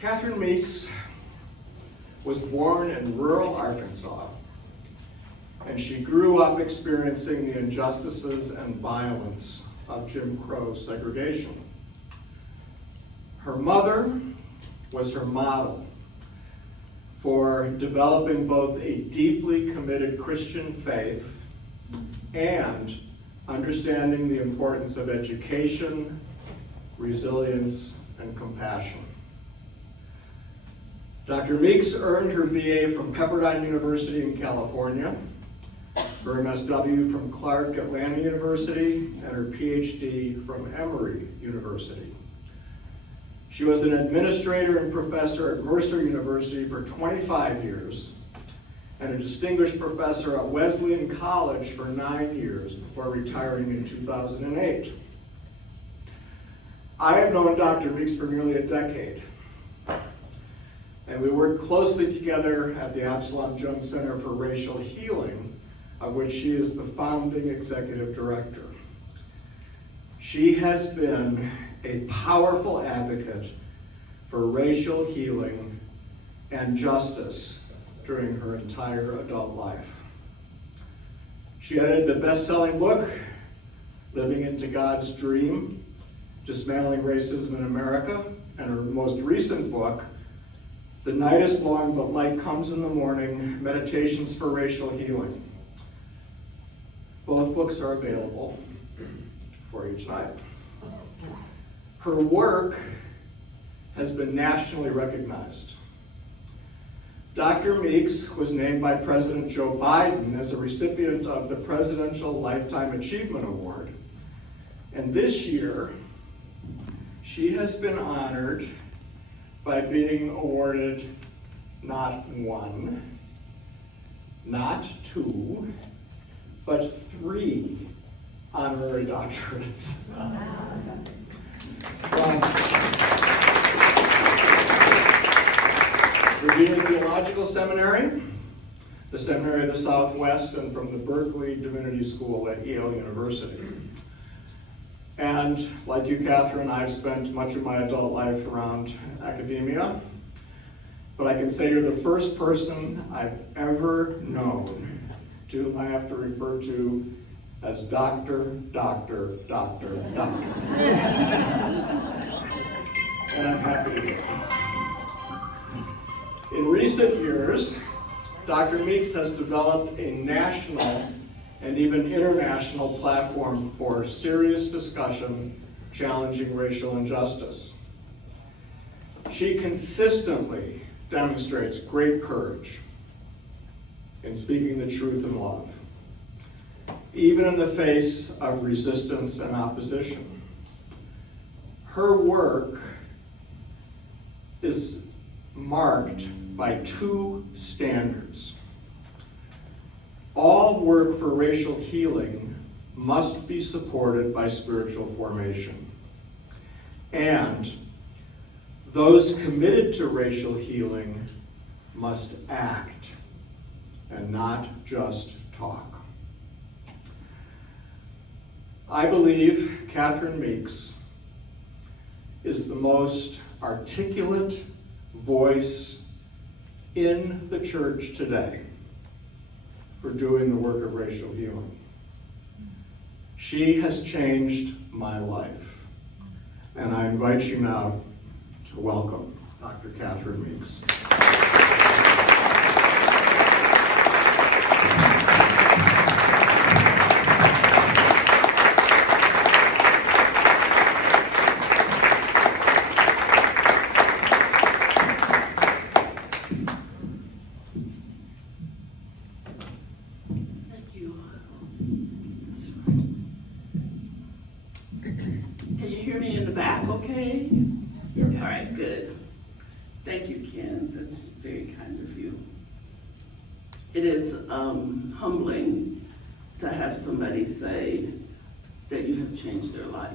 Catherine Meeks was born in rural Arkansas, and she grew up experiencing the injustices and violence of Jim Crow segregation. Her mother was her model for developing both a deeply committed Christian faith and understanding the importance of education, resilience, and compassion. Dr. Meeks earned her BA from Pepperdine University in California, her MSW from Clark Atlanta University, and her PhD from Emory University. She was an administrator and professor at Mercer University for 25 years and a distinguished professor at Wesleyan College for 9 years before retiring in 2008. I have known Dr. Meeks for nearly a decade, and we worked closely together at the Absalom Jones Center for Racial Healing, of which she is the founding executive director. She has been a powerful advocate for racial healing and justice during her entire adult life. She edited the best-selling book, Living into God's Dream, Dismantling Racism in America, and her most recent book, The Night is Long but Light Comes in the Morning, Meditations for Racial Healing. Both books are available for each night. Her work has been nationally recognized. Dr. Meeks was named by President Joe Biden as a recipient of the Presidential Lifetime Achievement Award. And this year, she has been honored by being awarded not one, not two, but 3 honorary doctorates. Redeemer Theological Seminary, the Seminary of the Southwest, and from the Berkeley Divinity School at Yale University. And like you, Catherine, I've spent much of my adult life around academia, but I can say you're the first person I've ever known to whom I have to refer to as Doctor. And I'm happy to do it. In recent years, Dr. Meeks has developed a national and even international platform for serious discussion challenging racial injustice. She consistently demonstrates great courage in speaking the truth in love, even in the face of resistance and opposition. Her work is marked by 2 standards. All work for racial healing must be supported by spiritual formation. And those committed to racial healing must act and not just talk. I believe Catherine Meeks is the most articulate voice in the church today for doing the work of racial healing. She has changed my life, and I invite you now to welcome Dr. Catherine Meeks. Can you hear me in the back okay? Yes. All right, good. Thank you, Ken. That's very kind of you. It is humbling to have somebody say that you have changed their life,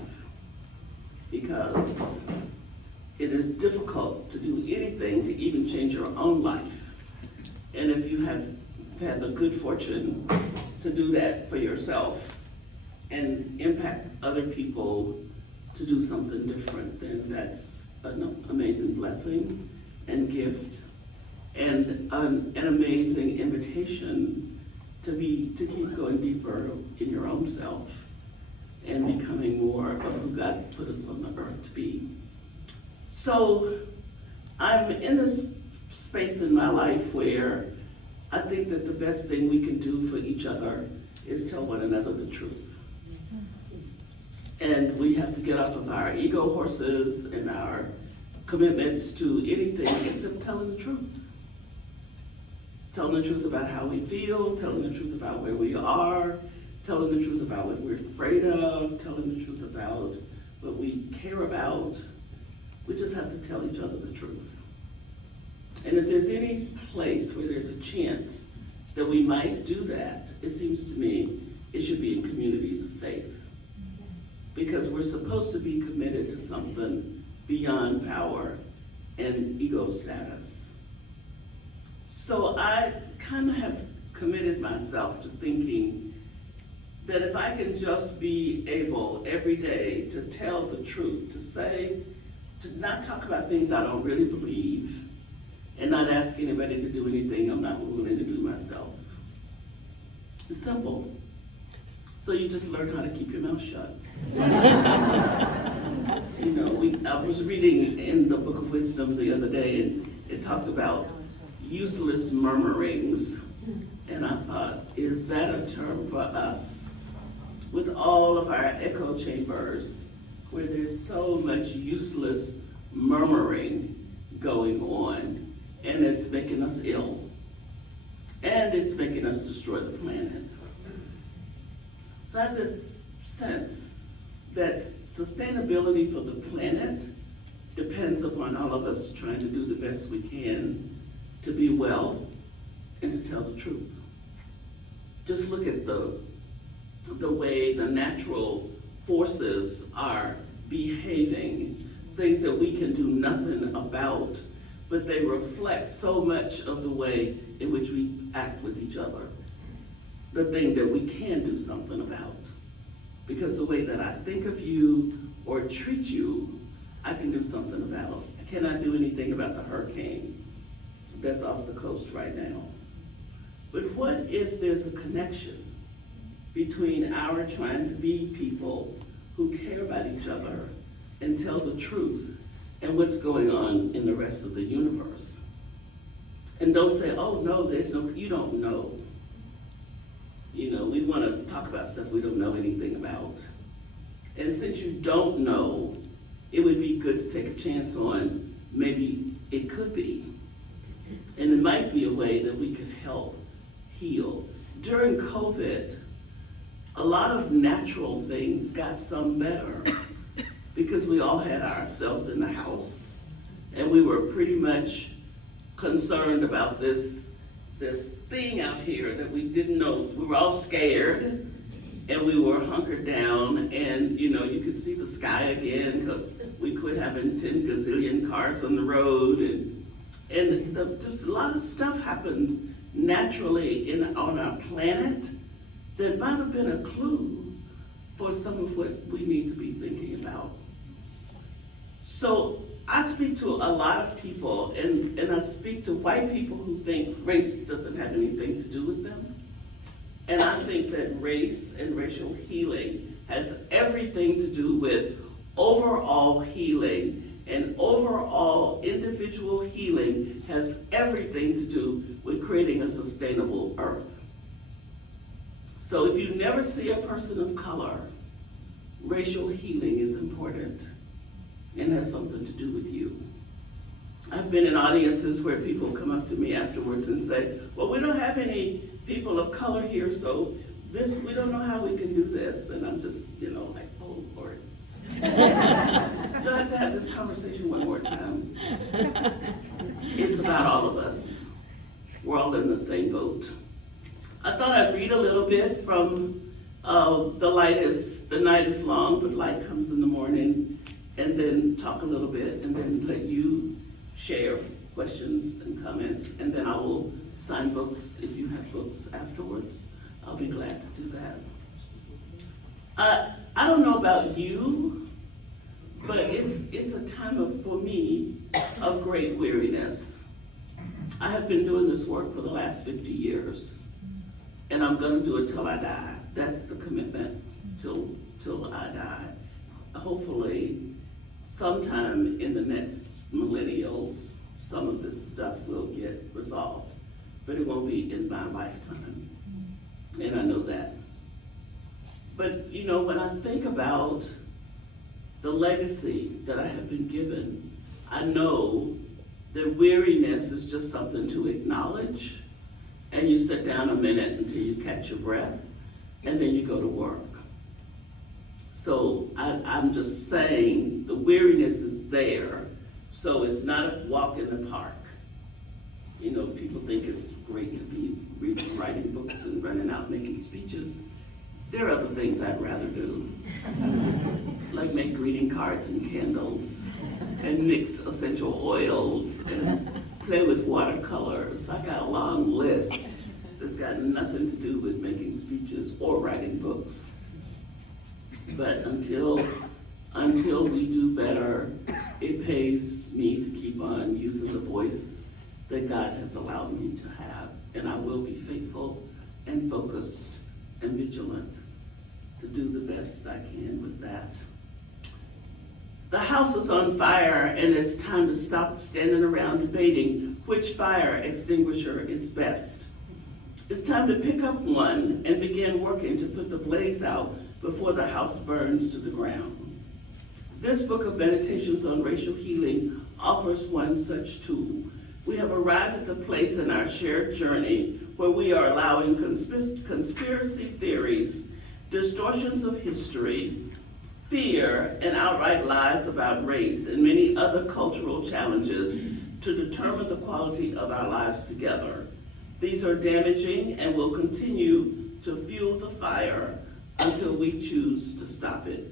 because it is difficult to do anything to even change your own life. And if you have had the good fortune to do that for yourself and impact other people to do something different, then that's an amazing blessing. and gift, and an amazing invitation to keep going deeper in your own self and becoming more of who God put us on the earth to be. So I'm in this space in my life where I think that the best thing we can do for each other is tell one another the truth. And we have to get off of our ego horses and our commitments to anything except telling the truth. Telling the truth about how we feel, telling the truth about where we are, telling the truth about what we're afraid of, telling the truth about what we care about. We just have to tell each other the truth. And if there's any place where there's a chance that we might do that, it seems to me it should be in communities of faith. Because we're supposed to be committed to something beyond power and ego status. So I kind of have committed myself to thinking that if I can just be able every day to tell the truth, to not talk about things I don't really believe, and not ask anybody to do anything I'm not willing to do myself. It's simple. So you just learn how to keep your mouth shut. You know, I was reading in the Book of Wisdom the other day, and it talked about useless murmurings. And I thought, is that a term for us? With all of our echo chambers, where there's so much useless murmuring going on, and it's making us ill, and it's making us destroy the planet. So I have this sense that sustainability for the planet depends upon all of us trying to do the best we can to be well and to tell the truth. Just look at the way the natural forces are behaving, things that we can do nothing about, but they reflect so much of the way in which we act with each other. The thing that we can do something about. Because the way that I think of you or treat you, I can do something about. I cannot do anything about the hurricane that's off the coast right now. But what if there's a connection between our trying to be people who care about each other and tell the truth and what's going on in the rest of the universe? And don't say, oh no, you don't know. You know, we want to talk about stuff we don't know anything about. And since you don't know, it would be good to take a chance on maybe it could be. And it might be a way that we could help heal. During COVID, a lot of natural things got some better because we all had ourselves in the house and we were pretty much concerned about this thing out here that we didn't know. We were all scared and we were hunkered down, and you know, you could see the sky again because we quit having 10 gazillion cars on the road, and there's a lot of stuff happened naturally on our planet that might have been a clue for some of what we need to be thinking about. So I speak to a lot of people, and I speak to white people who think race doesn't have anything to do with them. And I think that race and racial healing has everything to do with overall healing, and overall individual healing has everything to do with creating a sustainable earth. So if you never see a person of color, racial healing is important and has something to do with you. I've been in audiences where people come up to me afterwards and say, well, we don't have any people of color here, so we don't know how we can do this. And I'm just, like, oh, Lord. Do I have to have this conversation one more time? It's about all of us. We're all in the same boat. I thought I'd read a little bit from The Night is Long, but Light Comes in the Morning, and then talk a little bit, and then let you share questions and comments, and then I will sign books if you have books afterwards. I'll be glad to do that. I don't know about you, But it's a time of, for me, of great weariness. I have been doing this work for the last 50 years, and I'm gonna do it till I die. That's the commitment, till I die. Hopefully, sometime in the next millennials, some of this stuff will get resolved, but it won't be in my lifetime, and I know that. But you know, when I think about the legacy that I have been given, I know that weariness is just something to acknowledge, and you sit down a minute until you catch your breath, and then you go to work. So I'm just saying the weariness is there, so it's not a walk in the park. You know, people think it's great to be writing books and running out making speeches. There are other things I'd rather do, like make greeting cards and candles, and mix essential oils, and play with watercolors. I got a long list that's got nothing to do with making speeches or writing books. But until we do better, it pays me to keep on using the voice that God has allowed me to have, and I will be faithful and focused and vigilant to do the best I can with that. The house is on fire, and it's time to stop standing around debating which fire extinguisher is best. It's time to pick up one and begin working to put the blaze out before the house burns to the ground. This book of meditations on racial healing offers one such tool. We have arrived at the place in our shared journey where we are allowing conspiracy theories, distortions of history, fear, and outright lies about race and many other cultural challenges to determine the quality of our lives together. These are damaging and will continue to fuel the fire until we choose to stop it.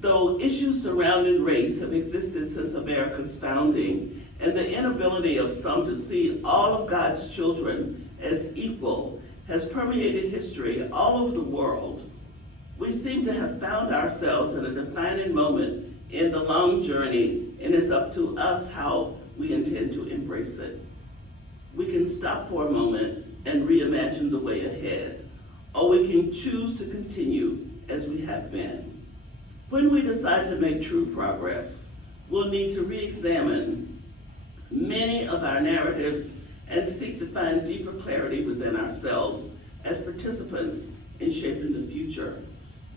Though issues surrounding race have existed since America's founding, and the inability of some to see all of God's children as equal has permeated history all over the world, we seem to have found ourselves in a defining moment in the long journey, and it's up to us how we intend to embrace it. We can stop for a moment and reimagine the way ahead, or we can choose to continue as we have been. When we decide to make true progress, we'll need to re-examine many of our narratives and seek to find deeper clarity within ourselves as participants in shaping the future.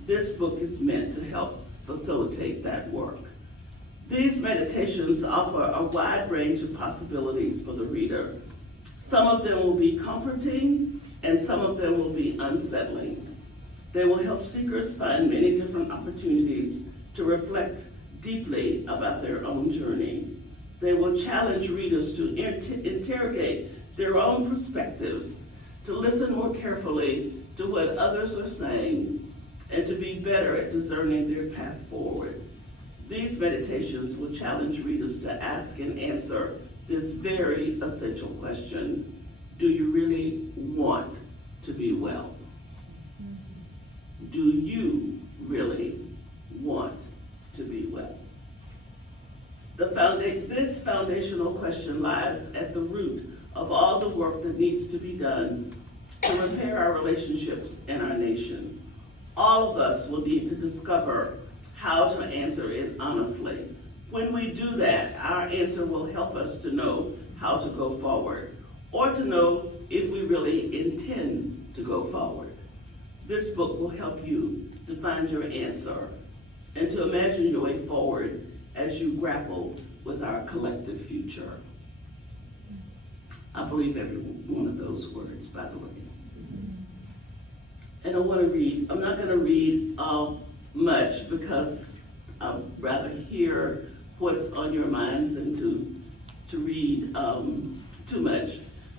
This book is meant to help facilitate that work. These meditations offer a wide range of possibilities for the reader. Some of them will be comforting, and some of them will be unsettling. They will help seekers find many different opportunities to reflect deeply about their own journey. They will challenge readers to interrogate their own perspectives, to listen more carefully to what others are saying, and to be better at discerning their path forward. These meditations will challenge readers to ask and answer this very essential question: do you really want to be well? Do you really want to be well? This foundational question lies at the root of all the work that needs to be done to repair our relationships and our nation. All of us will need to discover how to answer it honestly. When we do that, our answer will help us to know how to go forward, or to know if we really intend to go forward. This book will help you to find your answer and to imagine your way forward as you grapple with our collective future. I believe every one of those words, by the way. And I'm not going to read much because I'd rather hear what's on your minds than to read too much.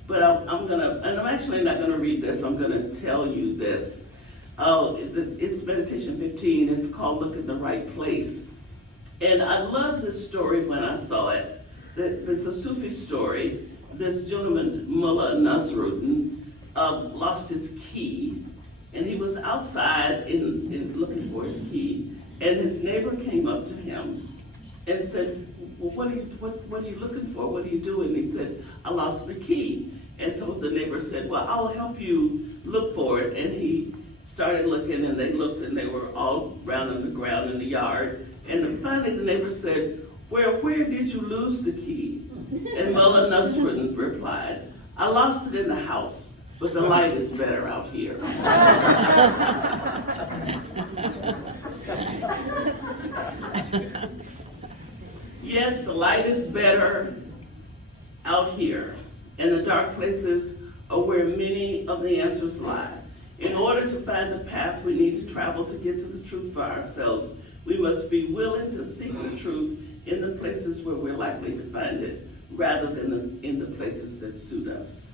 But I'm actually not gonna read this, I'm gonna tell you this. It's meditation 15, it's called Look in the Right Place. And I love this story when I saw it. It's a Sufi story. This gentleman, Mullah Nasruddin, lost his key, and he was outside in looking for his key, And his neighbor came up to him and said, well, what are you looking for? What are you doing? He said, I lost my key. And so the neighbor said, well, I'll help you look for it. And he started looking, and they looked, and they were all around on the ground in the yard. And then finally the neighbor said, where did you lose the key? And Mullah Nasruddin replied, I lost it in the house, but the light is better out here. Yes, the light is better out here, and the dark places are where many of the answers lie. In order to find the path we need to travel to get to the truth for ourselves, we must be willing to seek the truth in the places where we're likely to find it, rather than in the places that suit us.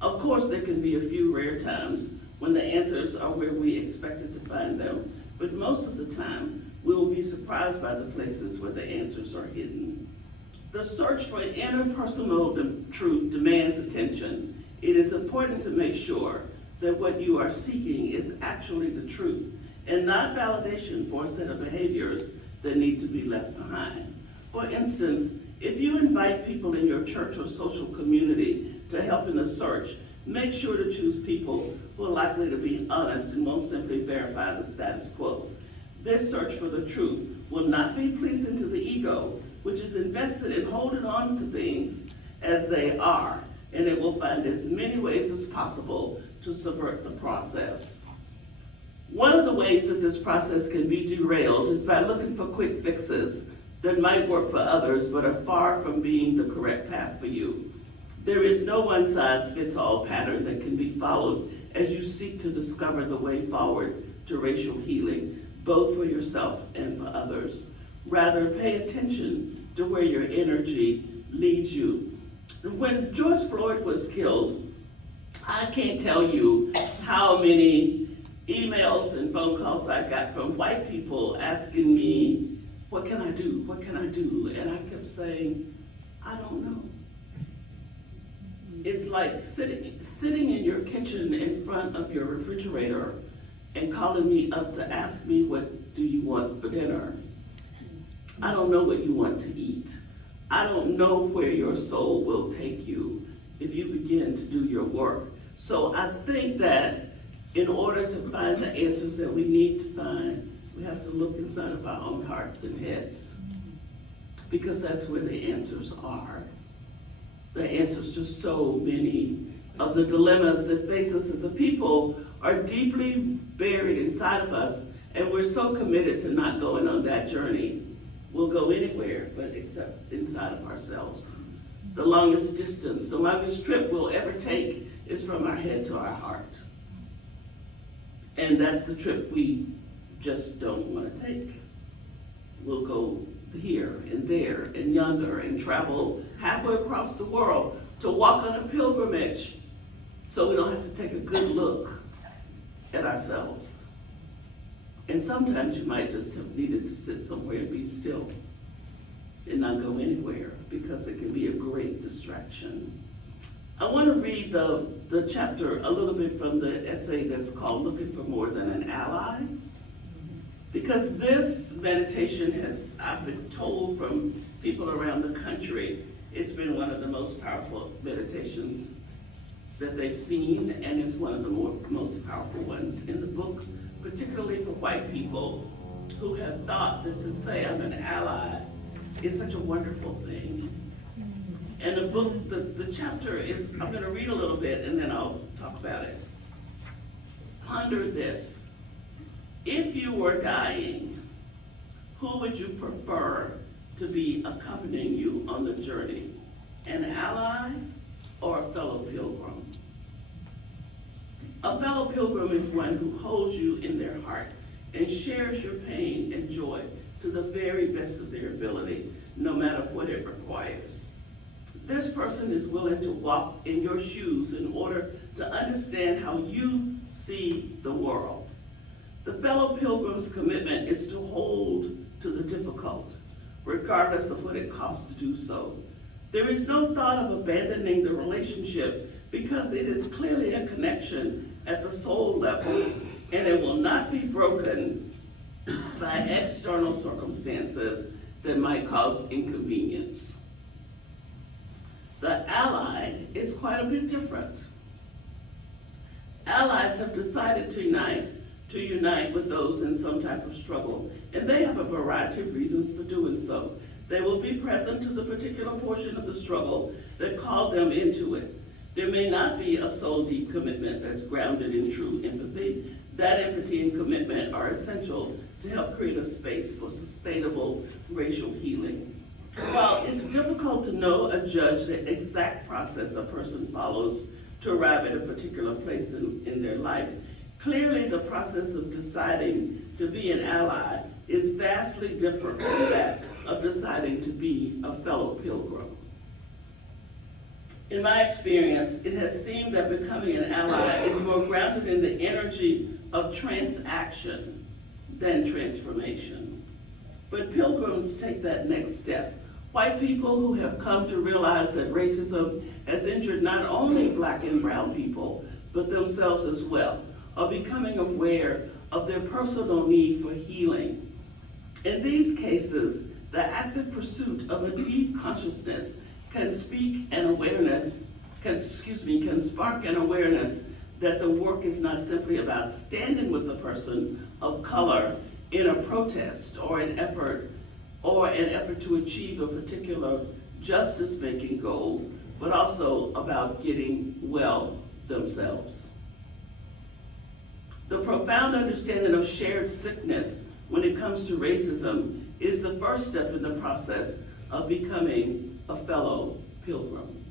Of course, there can be a few rare times when the answers are where we expected to find them, but most of the time, we will be surprised by the places where the answers are hidden. The search for interpersonal truth demands attention. It is important to make sure that what you are seeking is actually the truth, and not validation for a set of behaviors that need to be left behind. For instance, if you invite people in your church or social community to help in the search, make sure to choose people who are likely to be honest and won't simply verify the status quo. This search for the truth will not be pleasing to the ego, which is invested in holding on to things as they are, and it will find as many ways as possible to subvert the process. One of the ways that this process can be derailed is by looking for quick fixes that might work for others but are far from being the correct path for you. There is no one-size-fits-all pattern that can be followed as you seek to discover the way forward to racial healing, both for yourself and for others. Rather, pay attention to where your energy leads you. When George Floyd was killed, I can't tell you how many emails and phone calls I got from white people asking me, what can I do? What can I do? And I kept saying, I don't know. It's like sitting in your kitchen in front of your refrigerator and calling me up to ask me, what do you want for dinner? I don't know what you want to eat. I don't know where your soul will take you if you begin to do your work. So I think that in order to find the answers that we need to find, we have to look inside of our own hearts and heads, because that's where the answers are. The answers to so many of the dilemmas that face us as a people are deeply buried inside of us, and we're so committed to not going on that journey. We'll go anywhere but except inside of ourselves. The longest distance, the longest trip we'll ever take is from our head to our heart. And that's the trip we just don't want to take. We'll go here and there and yonder and travel halfway across the world to walk on a pilgrimage so we don't have to take a good look at ourselves. And sometimes you might just have needed to sit somewhere and be still and not go anywhere, because it can be a great distraction. I want to read the chapter a little bit from the essay that's called Looking for More Than an Ally, because this meditation has, I've been told from people around the country, it's been one of the most powerful meditations that they've seen, and it's one of the most powerful ones in the book, particularly for white people who have thought that to say I'm an ally is such a wonderful thing. And the book, the chapter is, I'm going to read a little bit and then I'll talk about it. Ponder this. If you were dying, who would you prefer to be accompanying you on the journey? An ally or a fellow pilgrim? A fellow pilgrim is one who holds you in their heart and shares your pain and joy to the very best of their ability, no matter what it requires. This person is willing to walk in your shoes in order to understand how you see the world. The fellow pilgrim's commitment is to hold to the difficult, regardless of what it costs to do so. There is no thought of abandoning the relationship because it is clearly a connection at the soul level, and it will not be broken by external circumstances that might cause inconvenience. The ally is quite a bit different. Allies have decided to unite with those in some type of struggle, and they have a variety of reasons for doing so. They will be present to the particular portion of the struggle that called them into it. There may not be a soul-deep commitment that's grounded in true empathy. That empathy and commitment are essential to help create a space for sustainable racial healing. While it's difficult to know or judge the exact process a person follows to arrive at a particular place in their life, clearly the process of deciding to be an ally is vastly different from that of deciding to be a fellow pilgrim. In my experience, it has seemed that becoming an ally is more grounded in the energy of transaction than transformation. But pilgrims take that next step. White people who have come to realize that racism has injured not only Black and brown people, but themselves as well, are becoming aware of their personal need for healing. In these cases, the active pursuit of a deep consciousness can spark an awareness that the work is not simply about standing with the person of color in a protest or an effort to achieve a particular justice-making goal, but also about getting well themselves. The profound understanding of shared sickness when it comes to racism is the first step in the process of becoming a fellow pilgrim.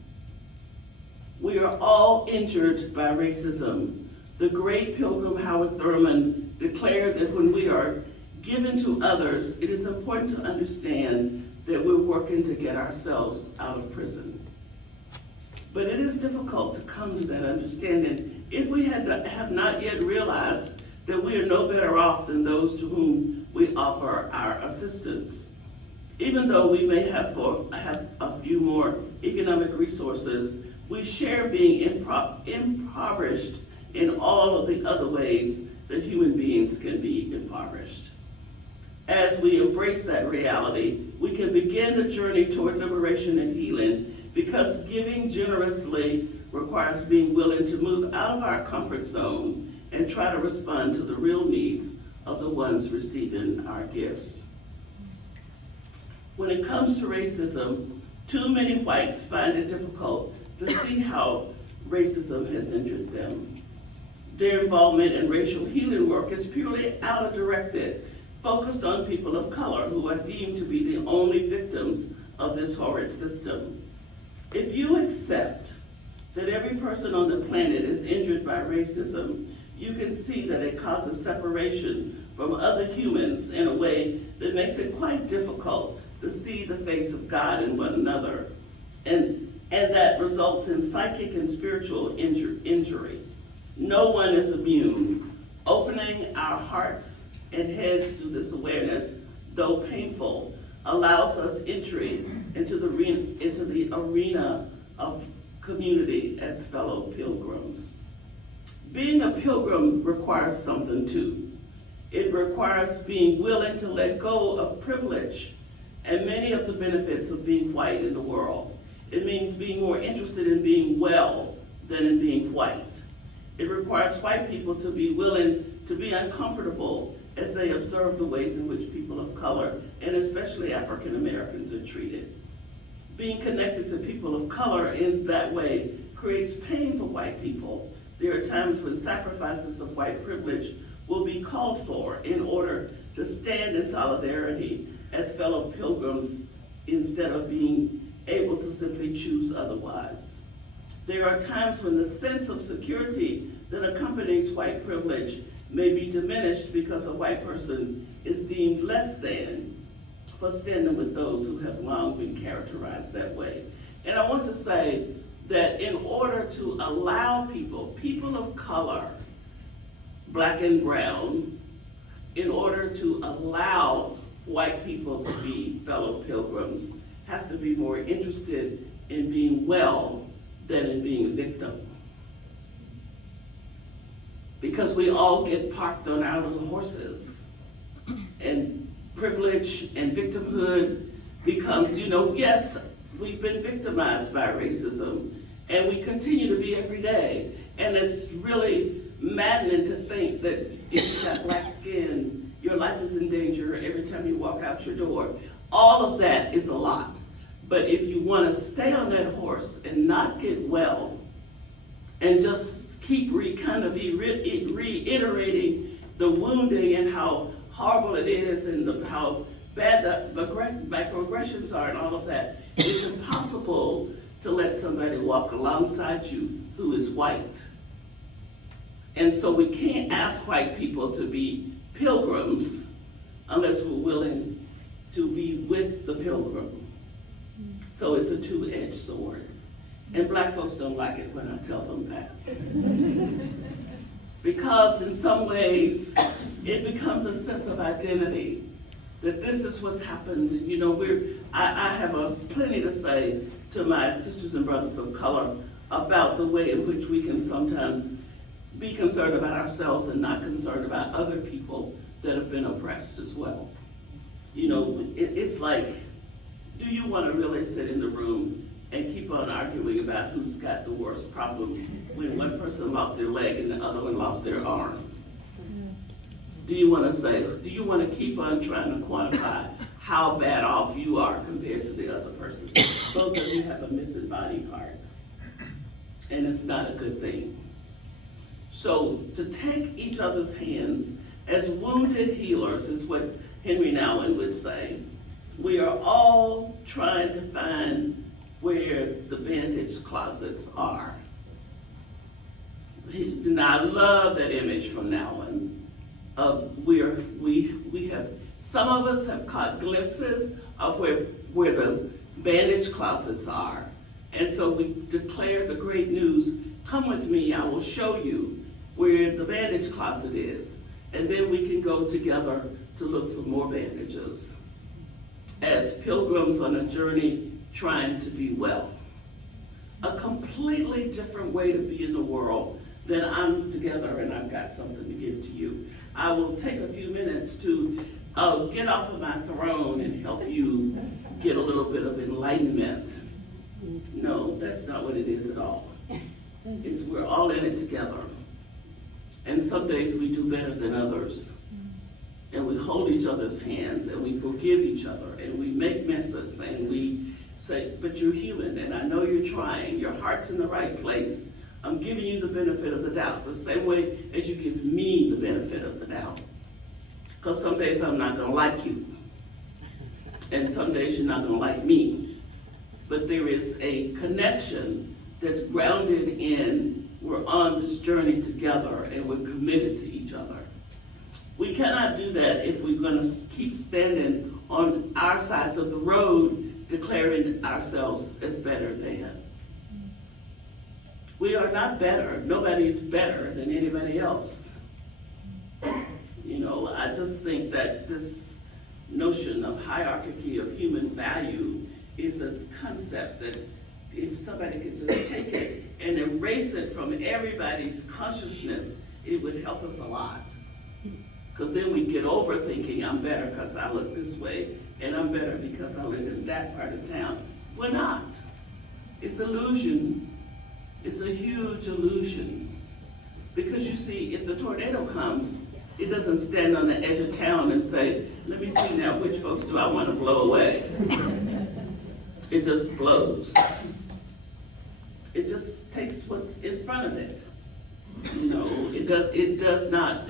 We are all injured by racism. The great pilgrim Howard Thurman declared that when we are given to others, it is important to understand that we're working to get ourselves out of prison. But it is difficult to come to that understanding if we have not yet realized that we are no better off than those to whom we offer our assistance. Even though we may have a few more economic resources, we share being impoverished in all of the other ways that human beings can be impoverished. As we embrace that reality, we can begin a journey toward liberation and healing, because giving generously requires being willing to move out of our comfort zone and try to respond to the real needs of the ones receiving our gifts. When it comes to racism, too many whites find it difficult to see how racism has injured them. Their involvement in racial healing work is purely out-directed, focused on people of color who are deemed to be the only victims of this horrid system. If you accept that every person on the planet is injured by racism, you can see that it causes separation from other humans in a way that makes it quite difficult to see the face of God in one another, and that results in psychic and spiritual injury. No one is immune. Opening our hearts and heads to this awareness, though painful, allows us entry into the arena of community as fellow pilgrims. Being a pilgrim requires something too. It requires being willing to let go of privilege and many of the benefits of being white in the world. It means being more interested in being well than in being white. It requires white people to be willing to be uncomfortable as they observe the ways in which people of color, and especially African Americans, are treated. Being connected to people of color in that way creates pain for white people. There are times when sacrifices of white privilege will be called for in order to stand in solidarity as fellow pilgrims instead of being able to simply choose otherwise. There are times when the sense of security that accompanies white privilege may be diminished because a white person is deemed less than for standing with those who have long been characterized that way. And I want to say that in order to allow people of color, Black and brown, in order to allow white people to be fellow pilgrims, have to be more interested in being well than in being a victim. Because we all get parked on our little horses and privilege and victimhood becomes, yes, we've been victimized by racism, and we continue to be every day. And it's really maddening to think that if you got black skin, your life is in danger every time you walk out your door. All of that is a lot. But if you want to stay on that horse and not get well, and just keep reiterating the wounding and how horrible it is and how bad the microaggressions are and all of that, it's impossible to let somebody walk alongside you who is white. And so we can't ask white people to be pilgrims unless we're willing to be with the pilgrim. So it's a two-edged sword. And black folks don't like it when I tell them that. Because in some ways, it becomes a sense of identity, that this is what's happened. I have plenty to say to my sisters and brothers of color about the way in which we can sometimes be concerned about ourselves and not concerned about other people that have been oppressed as well. It's like, do you want to really sit in the room and keep on arguing about who's got the worst problem when one person lost their leg and the other one lost their arm? Do you want to keep on trying to quantify how bad off you are compared to the other person? Both of you have a missing body part, and it's not a good thing. So to take each other's hands as wounded healers is what Henry Nouwen would say. We are all trying to find where the bandage closets are. And I love that image from Nouwen of where we have, some of us have caught glimpses of where the bandage closets are. And so we declare the great news, come with me, I will show you where the bandage closet is. And then we can go together to look for more bandages as pilgrims on a journey trying to be well. A completely different way to be in the world than I'm together and I've got something to give to you. I will take a few minutes to get off of my throne and help you get a little bit of enlightenment. No, that's not what it is at all. It's we're all in it together. And some days we do better than others. And we hold each other's hands and we forgive each other and we make messes and we say, but you're human and I know you're trying, your heart's in the right place. I'm giving you the benefit of the doubt, the same way as you give me the benefit of the doubt. Because some days I'm not gonna like you. And some days you're not gonna like me. But there is a connection that's grounded in we're on this journey together and we're committed to each other. We cannot do that if we're gonna keep standing on our sides of the road declaring ourselves as better than. We are not better. Nobody's better than anybody else. I just think that this notion of hierarchy of human value is a concept that if somebody could just take it and erase it from everybody's consciousness, it would help us a lot. Because then we get over thinking I'm better because I look this way, and I'm better because I live in that part of town. We're not. It's illusion. It's a huge illusion. Because you see, if the tornado comes, it doesn't stand on the edge of town and say, let me see now, which folks do I want to blow away? It just blows. It just takes what's in front of it. It does not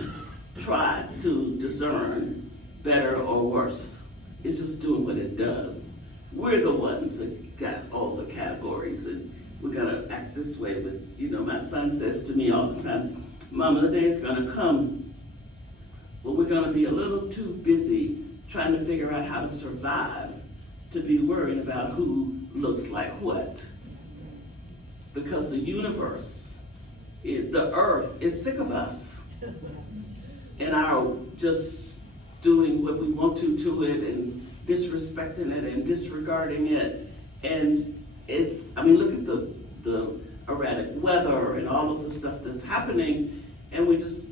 try to discern better or worse. It's just doing what it does. We're the ones that got all the categories and we're gonna act this way, but my son says to me all the time, Mama, the day is gonna come, but we're gonna be a little too busy trying to figure out how to survive to be worried about who looks like what. Because the universe, the earth is sick of us. And our just doing what we want to it and disrespecting it and disregarding it. And look at the erratic weather and all of the stuff that's happening, and we just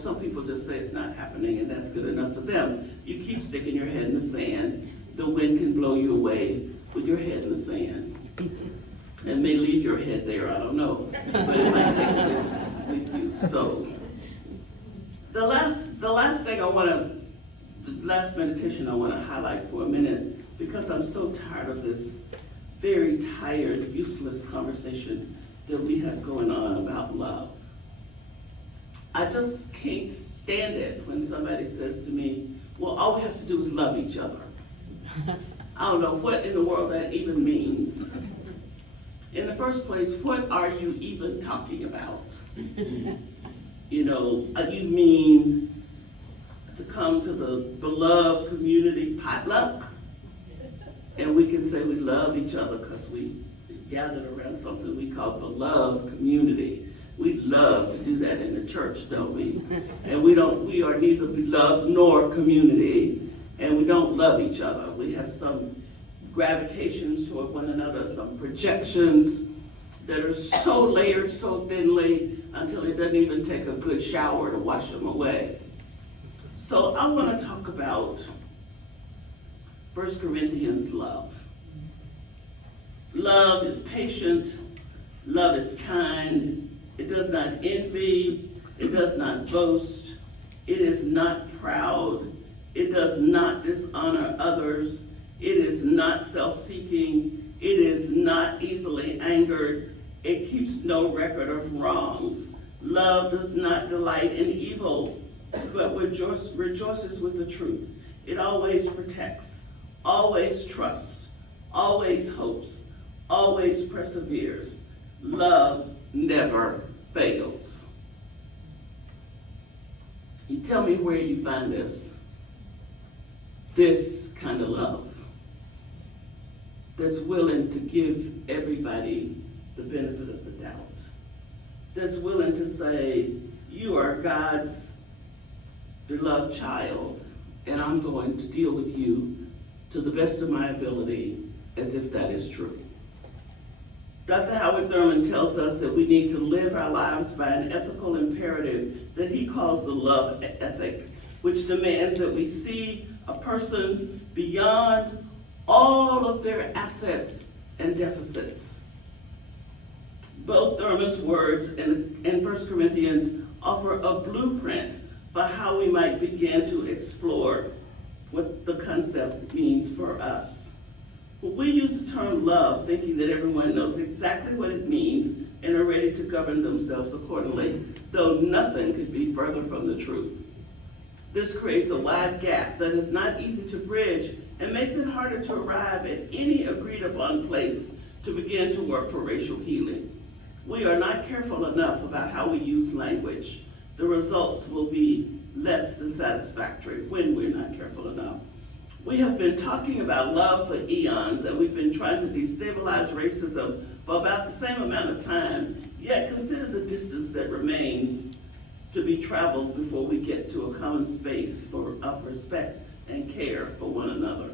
some people just say it's not happening and that's good enough for them. You keep sticking your head in the sand, the wind can blow you away with your head in the sand. And may leave your head there, I don't know, but it might take it with you. So, the last meditation I want to highlight for a minute, because I'm so tired of this very tired, useless conversation that we have going on about love. I just can't stand it when somebody says to me, well, all we have to do is love each other. I don't know what in the world that even means. In the first place, what are you even talking about? You mean to come to the beloved community potluck? And we can say we love each other because we gathered around something we call beloved community. We love to do that in the church, don't we? And we are neither beloved nor community, and we don't love each other. We have some gravitations toward one another, some projections that are so layered so thinly until it doesn't even take a good shower to wash them away. So I want to talk about 1 Corinthians love. Love is patient, love is kind, it does not envy, it does not boast, it is not proud, it does not dishonor others, it is not self-seeking, it is not easily angered, it keeps no record of wrongs. Love does not delight in evil, but rejoices with the truth. It always protects, always trusts, always hopes, always perseveres. Love never fails. You tell me where you find this kind of love that's willing to give everybody the benefit of the doubt, that's willing to say, you are God's beloved child, and I'm going to deal with you to the best of my ability as if that is true. Dr. Howard Thurman tells us that we need to live our lives by an ethical imperative that he calls the love ethic, which demands that we see a person beyond all of their assets and deficits. Both Thurman's words in 1 Corinthians offer a blueprint for how we might begin to explore what the concept means for us. When we use the term love, thinking that everyone knows exactly what it means and are ready to govern themselves accordingly, though nothing could be further from the truth. This creates a wide gap that is not easy to bridge and makes it harder to arrive at any agreed upon place to begin to work for racial healing. We are not careful enough about how we use language. The results will be less than satisfactory when we're not careful enough. We have been talking about love for eons, and we've been trying to destabilize racism for about the same amount of time, yet consider the distance that remains to be traveled before we get to a common space of respect and care for one another.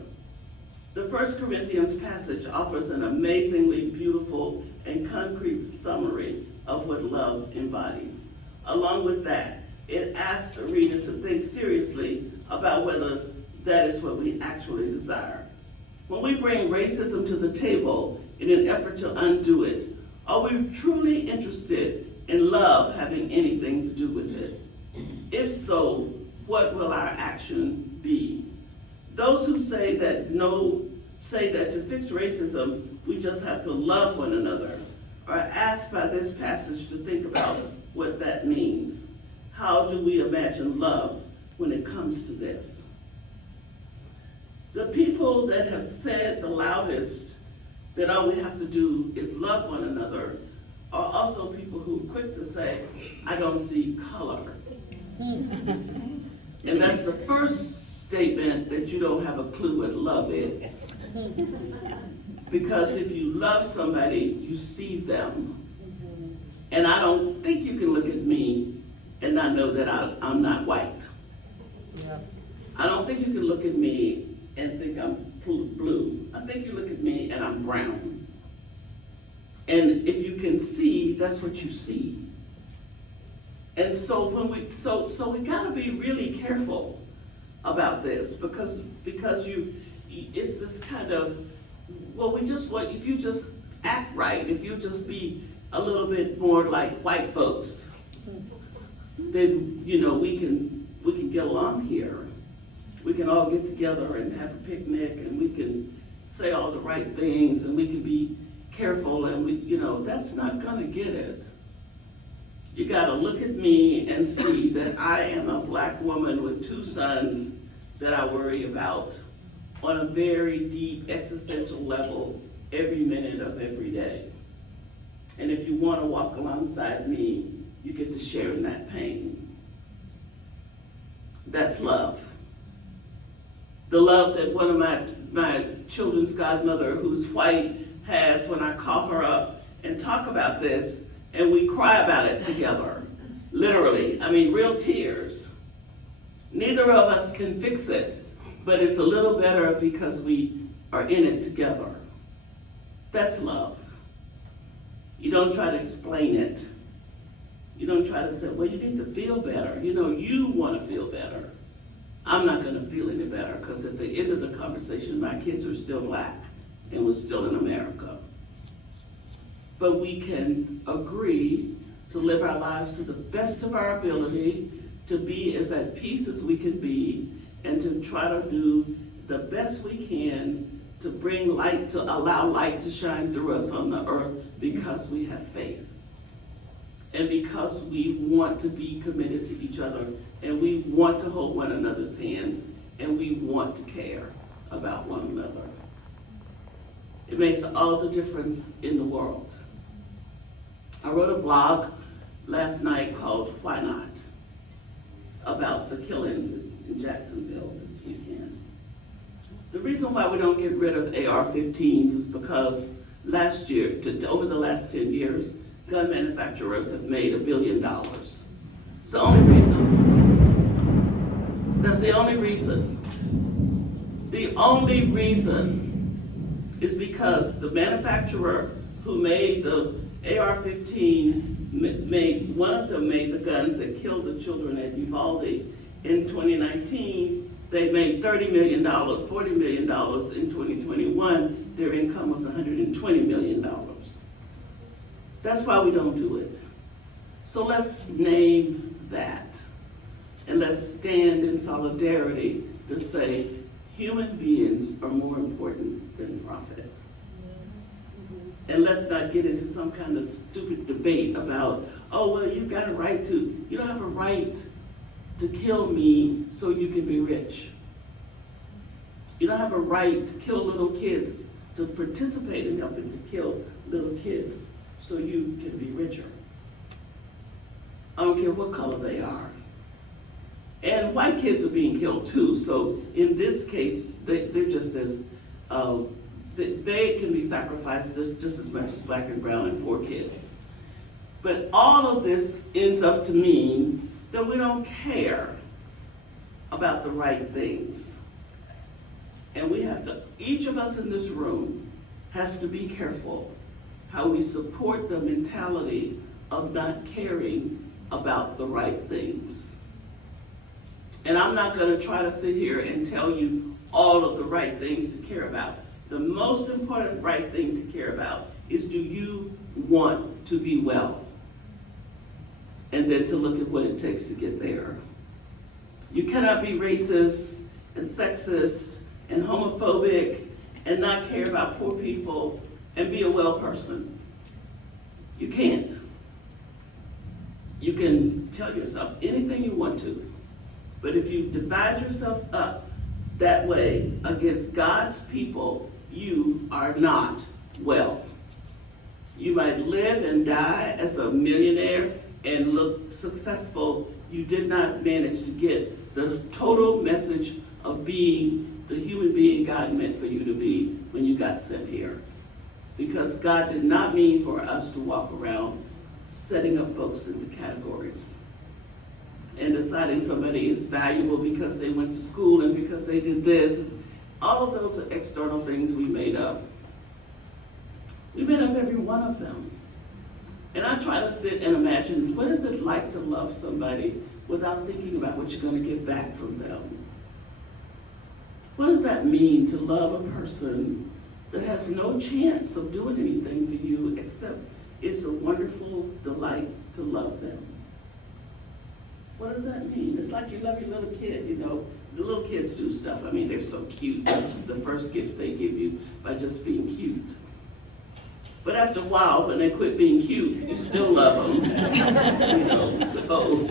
The 1 Corinthians passage offers an amazingly beautiful and concrete summary of what love embodies. Along with that, it asks the reader to think seriously about whether that is what we actually desire. When we bring racism to the table in an effort to undo it, are we truly interested in love having anything to do with it? If so, what will our action be? Those who say that to fix racism, we just have to love one another, are asked by this passage to think about what that means. How do we imagine love when it comes to this? The people that have said the loudest that all we have to do is love one another are also people who are quick to say, I don't see color. And that's the first statement that you don't have a clue what love is. Because if you love somebody, you see them. And I don't think you can look at me and not know that I'm not white. Yep. I don't think you can look at me and think I'm blue. I think you look at me and I'm brown. And if you can see, that's what you see. And so we gotta be really careful about this, because it's this kind of, well, we just want, if you just act right, if you just be a little bit more like white folks, then, we can get along here. We can all get together and have a picnic, and we can say all the right things, and we can be careful, and that's not gonna get it. You gotta look at me and see that I am a black woman with 2 sons that I worry about on a very deep existential level every minute of every day. And if you wanna walk alongside me, you get to share in that pain. That's love. The love that one of my children's godmother, who's white, has when I call her up and talk about this, and we cry about it together. Literally, real tears. Neither of us can fix it, but it's a little better because we are in it together. That's love. You don't try to explain it. You don't try to say, well, you need to feel better. You want to feel better. I'm not going to feel any better, because at the end of the conversation, my kids are still black and we're still in America. But we can agree to live our lives to the best of our ability, to be as at peace as we can be, and to try to do the best we can to bring light, to allow light to shine through us on the earth, because we have faith. And because we want to be committed to each other, and we want to hold one another's hands, and we want to care about one another. It makes all the difference in the world. I wrote a blog last night called Why Not? About the killings in Jacksonville this weekend. The reason why we don't get rid of AR-15s is because last year, over the last 10 years, gun manufacturers have made $1 billion. It's the only reason. That's the only reason. The only reason is because the manufacturer who made the AR-15 one of them made the guns that killed the children at Uvalde in 2019. They made $30 million, $40 million in 2021. Their income was $120 million. That's why we don't do it. So let's name that. And let's stand in solidarity to say human beings are more important than profit. And let's not get into some kind of stupid debate about, oh, well, you don't have a right to kill me so you can be rich. You don't have a right to kill little kids, to participate in helping to kill little kids so you can be richer. I don't care what color they are. And white kids are being killed too, so in this case, they're just as, they can be sacrificed just as much as black and brown and poor kids. But all of this ends up to mean that we don't care about the right things. And we have to, each of us in this room has to be careful how we support the mentality of not caring about the right things. And I'm not going to try to sit here and tell you all of the right things to care about. The most important right thing to care about is, do you want to be well? And then to look at what it takes to get there. You cannot be racist and sexist and homophobic and not care about poor people and be a well person. You can't. You can tell yourself anything you want to, but if you divide yourself up that way against God's people, you are not well. You might live and die as a millionaire and look successful. You did not manage to get the total message of being the human being God meant for you to be when you got sent here. Because God did not mean for us to walk around setting up folks into categories and deciding somebody is valuable because they went to school and because they did this. All of those are external things we made up. We made up every one of them. And I try to sit and imagine, what is it like to love somebody without thinking about what you're going to get back from them? What does that mean to love a person that has no chance of doing anything for you except it's a wonderful delight to love them? What does that mean? It's like you love your little kid, you know. The little kids do stuff. I mean, they're so cute. That's the first gift they give you by just being cute. But after a while, when they quit being cute, you still love them. You know, so,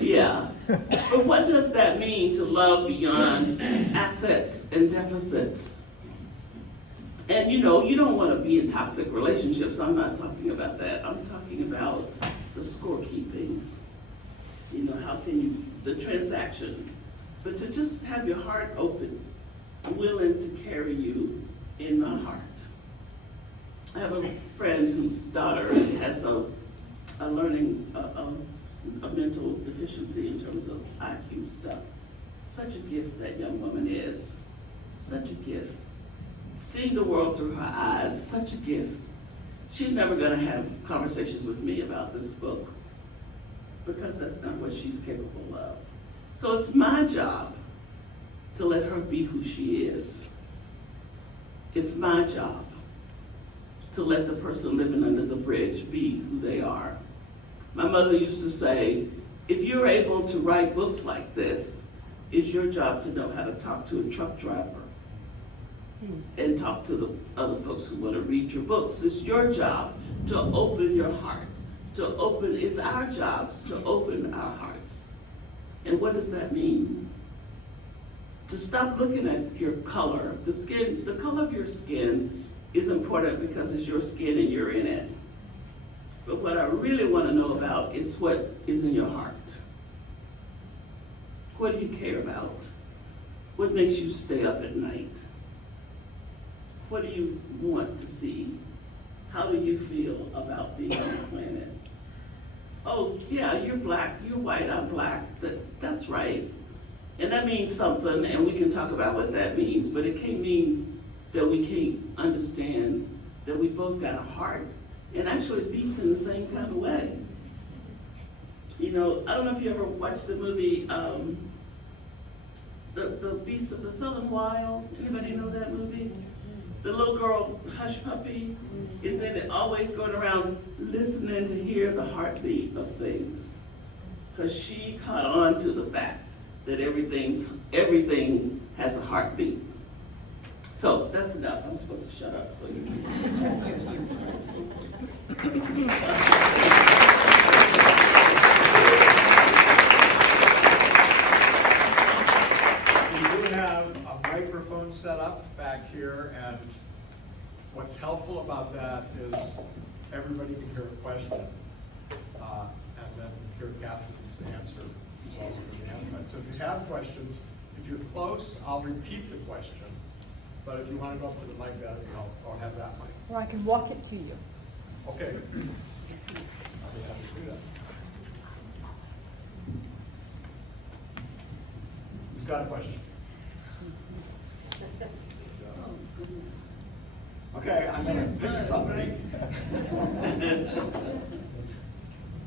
yeah. But what does that mean to love beyond assets and deficits? And you know, you don't want to be in toxic relationships. I'm not talking about that. I'm talking about the scorekeeping. You know, how can you, the transaction, but to just have your heart open, willing to carry you in my heart. I have a friend whose daughter has a learning, a mental deficiency in terms of IQ stuff. Such a gift that young woman is, such a gift. Seeing the world through her eyes, such a gift. She's never gonna have conversations with me about this book because that's not what she's capable of. So it's my job to let her be who she is. It's my job to let the person living under the bridge be who they are. My mother used to say, if you're able to write books like this, it's your job to know how to talk to a truck driver and talk to the other folks who want to read your books. It's your job to open your heart, it's our jobs to open our hearts. And what does that mean? To stop looking at your color. The color of your skin is important because it's your skin and you're in it. But what I really want to know about is what is in your heart. What do you care about? What makes you stay up at night? What do you want to see? How do you feel about being on the planet? Oh yeah, you're black, you're white, I'm black, that's right. And that means something, and we can talk about what that means, but it can't mean that we can't understand that we both got a heart and actually beats in the same kind of way. You know, I don't know if you ever watched the movie, the Beast of the Southern Wild. Anybody know that movie? The little girl, Hush Puppy, is in it, always going around listening to hear the heartbeat of things. Because she caught on to the fact that everything has a heartbeat. So that's enough. I'm supposed to shut up so you can. We do have a microphone set up back here, and what's helpful about that is everybody can hear a question, and then hear Catherine's answer. Who's also going to have that. So if you have questions, if you're close, I'll repeat the question. But if you want to go up to the mic, I'll have that mic. Or I can walk it to you. Okay. I'll be happy to do that. Who's got a question? Okay, I'm gonna pick somebody.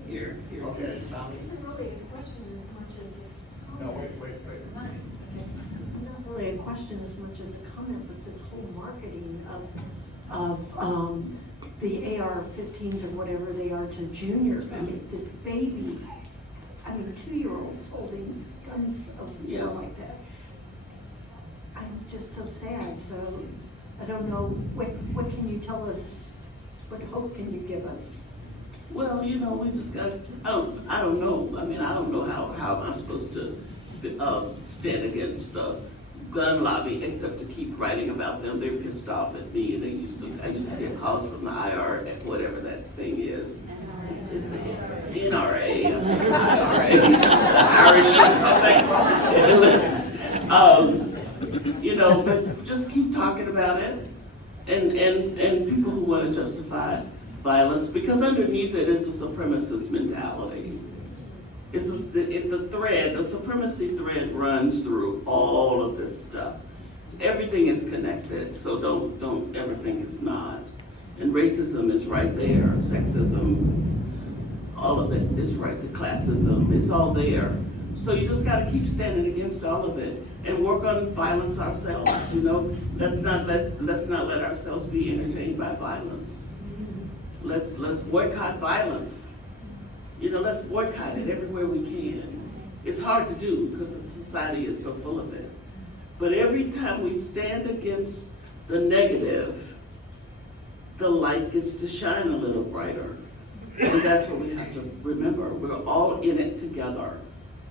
Here. Okay, Tommy. Isn't really a question as much as a No, comment. wait. Not really a question as much as a comment, but this whole marketing of the AR-15s or whatever they are to junior, I mean, the baby, 2-year-olds holding guns like that. I'm just so sad, so I don't know, what can you tell us, what hope can you give us? Well, you know, we just got, I don't know. I mean, I don't know how am I supposed to stand against the gun lobby except to keep writing about them. They're pissed off at me. I used to get calls from the IR at whatever that thing is. NRA, Irish. You know, but just keep talking about it, and people who want to justify violence, because underneath it is a supremacist mentality. The supremacy thread runs through all of this stuff. Everything is connected, so don't ever think it's not. And racism is right there, sexism, all of it is right, the classism, it's all there. So you just gotta keep standing against all of it and work on violence ourselves, you know? Let's not let ourselves be entertained by violence. Let's boycott violence. You know, let's boycott it everywhere we can. It's hard to do because the society is so full of it. But every time we stand against the negative, the light gets to shine a little brighter. And that's what we have to remember. We're all in it together.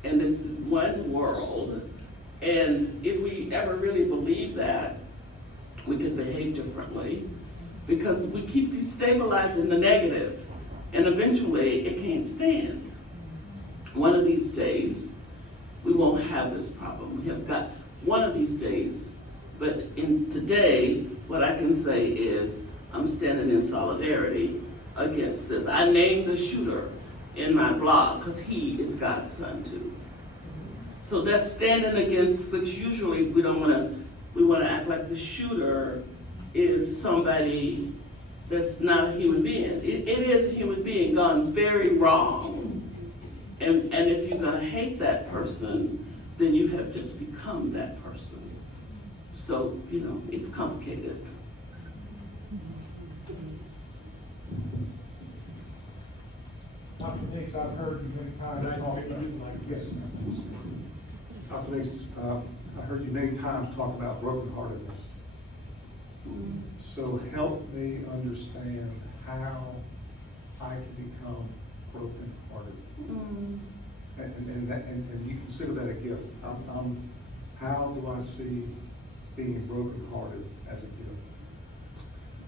And it's one world. And if we ever really believe that, we could behave differently because we keep destabilizing the negative. And eventually it can't stand. One of these days, we won't have this problem. We have got one of these days. But in today, what I can say is I'm standing in solidarity against this. I named the shooter in my blog because he is God's son too. So that's standing against, which usually we want to act like the shooter is somebody that's not a human being. It is a human being gone very wrong. And if you're gonna hate that person, then you have just become that person. So, you know, it's complicated. Dr. Meeks, I've heard you many times talk about, yes, Dr. Meeks, I heard you many times talk about brokenheartedness. So help me understand how I can become brokenhearted. And you consider that a gift. How do I see being brokenhearted as a gift?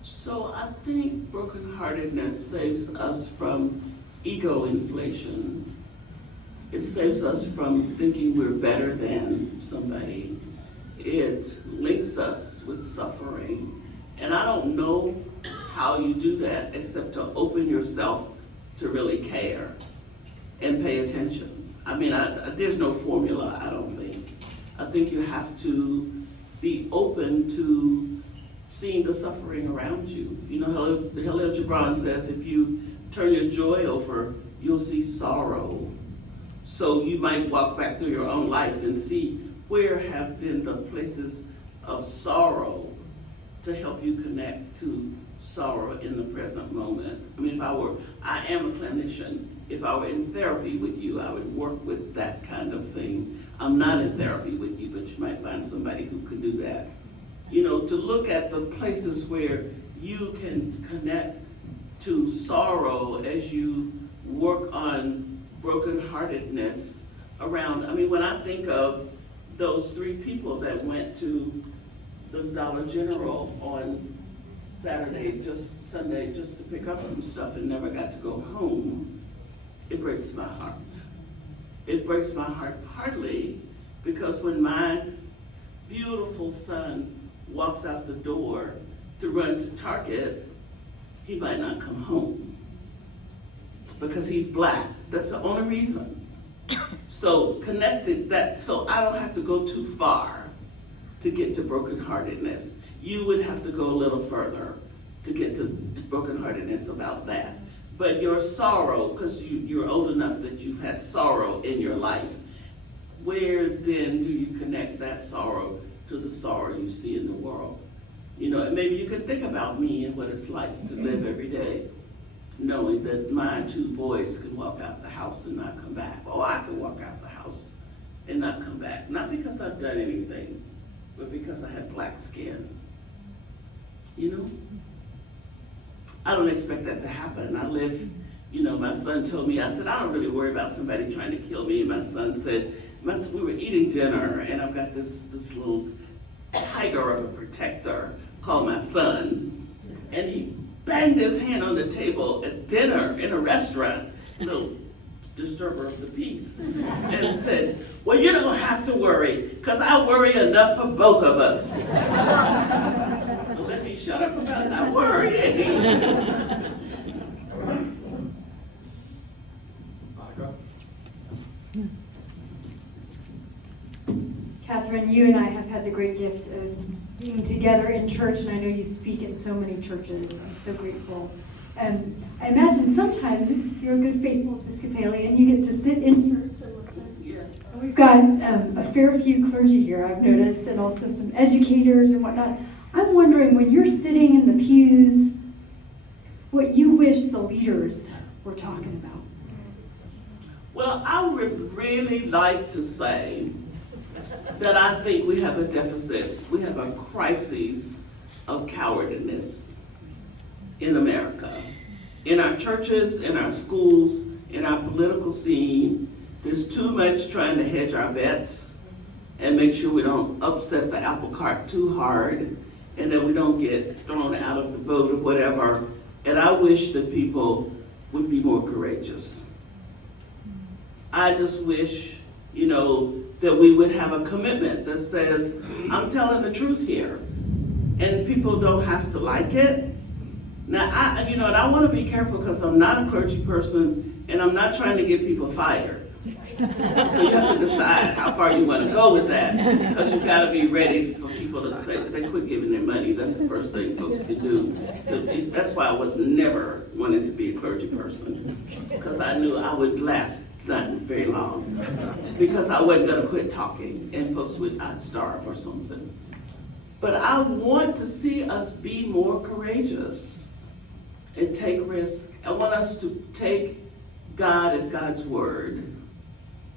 So I think brokenheartedness saves us from ego inflation. It saves us from thinking we're better than somebody. It links us with suffering. And I don't know how you do that except to open yourself to really care and pay attention. I mean, there's no formula, I don't think. I think you have to be open to seeing the suffering around you. You know, Khalil Gibran says, if you turn your joy over, you'll see sorrow. So you might walk back through your own life and see where have been the places of sorrow to help you connect to sorrow in the present moment. I mean, I am a clinician. If I were in therapy with you, I would work with that kind of thing. I'm not in therapy with you, but you might find somebody who could do that. You know, to look at the places where you can connect to sorrow as you work on brokenheartedness around. I mean, when I think of those 3 people that went to the Dollar General on Sunday, just to pick up some stuff and never got to go home, it breaks my heart. It breaks my heart partly because when my beautiful son walks out the door to run to Target, he might not come home because he's black. That's the only reason. So so I don't have to go too far to get to brokenheartedness. You would have to go a little further to get to brokenheartedness about that. But your sorrow, because you're old enough that you've had sorrow in your life, where then do you connect that sorrow to the sorrow you see in the world? You know, and maybe you can think about me and what it's like to live every day, knowing that my 2 boys can walk out the house and not come back. Oh, I can walk out the house and not come back. Not because I've done anything, but because I had black skin. You know? I don't expect that to happen. I live, you know, my son told me, I said, I don't really worry about somebody trying to kill me. My son said, we were eating dinner and I've got this little tiger of a protector called my son. And he banged his hand on the table at dinner in a restaurant, little disturber of the peace, and said, well, you don't have to worry, because I worry enough for both of us. Well, let me shut up about not worrying. Catherine, you and I have had the great gift of being together in church, and I know you speak in so many churches. I'm so grateful. I imagine sometimes you're a good, faithful Episcopalian. You get to sit in church and listen. Yeah. And we've got a fair few clergy here, I've noticed, and also some educators and whatnot. I'm wondering, when you're sitting in the pews, what you wish the leaders were talking about. Well, I would really like to say that I think we have a deficit, we have a crisis of cowardliness in America. In our churches, in our schools, in our political scene, there's too much trying to hedge our bets and make sure we don't upset the apple cart too hard and that we don't get thrown out of the boat or whatever. And I wish that people would be more courageous. I just wish, that we would have a commitment that says, I'm telling the truth here. And people don't have to like it. Now, I want to be careful because I'm not a clergy person and I'm not trying to get people fired. So you have to decide how far you want to go with that, because you've got to be ready for people to say that they quit giving their money. That's the first thing folks can do. That's why I was never wanting to be a clergy person, because I knew I would last not very long, because I wasn't going to quit talking and folks I'd starve or something. But I want to see us be more courageous and take risks. I want us to take God and God's word,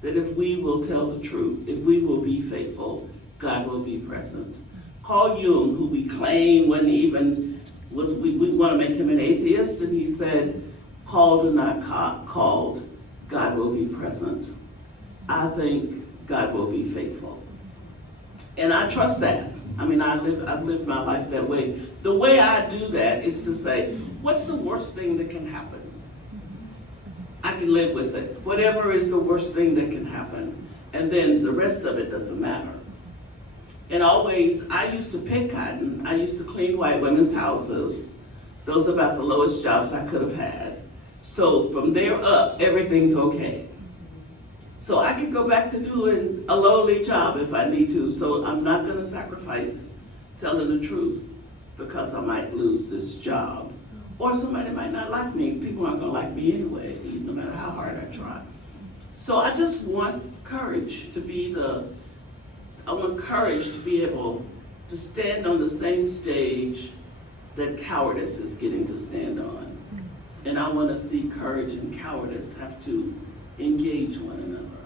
that if we will tell the truth, if we will be faithful, God will be present. Carl Jung, who we claim we want to make him an atheist, and he said, called or not called, God will be present. I think God will be faithful. And I trust that. I've lived my life that way. The way I do that is to say, what's the worst thing that can happen? I can live with it. Whatever is the worst thing that can happen. And then the rest of it doesn't matter. And always, I used to pick cotton. I used to clean white women's houses. Those are about the lowest jobs I could have had. So from there up, everything's okay. So I could go back to doing a lowly job if I need to. So I'm not gonna sacrifice telling the truth because I might lose this job. Or somebody might not like me. People aren't gonna like me anyway, no matter how hard I try. So I just want courage to be able to stand on the same stage that cowardice is getting to stand on. And I want to see courage and cowardice have to engage one another,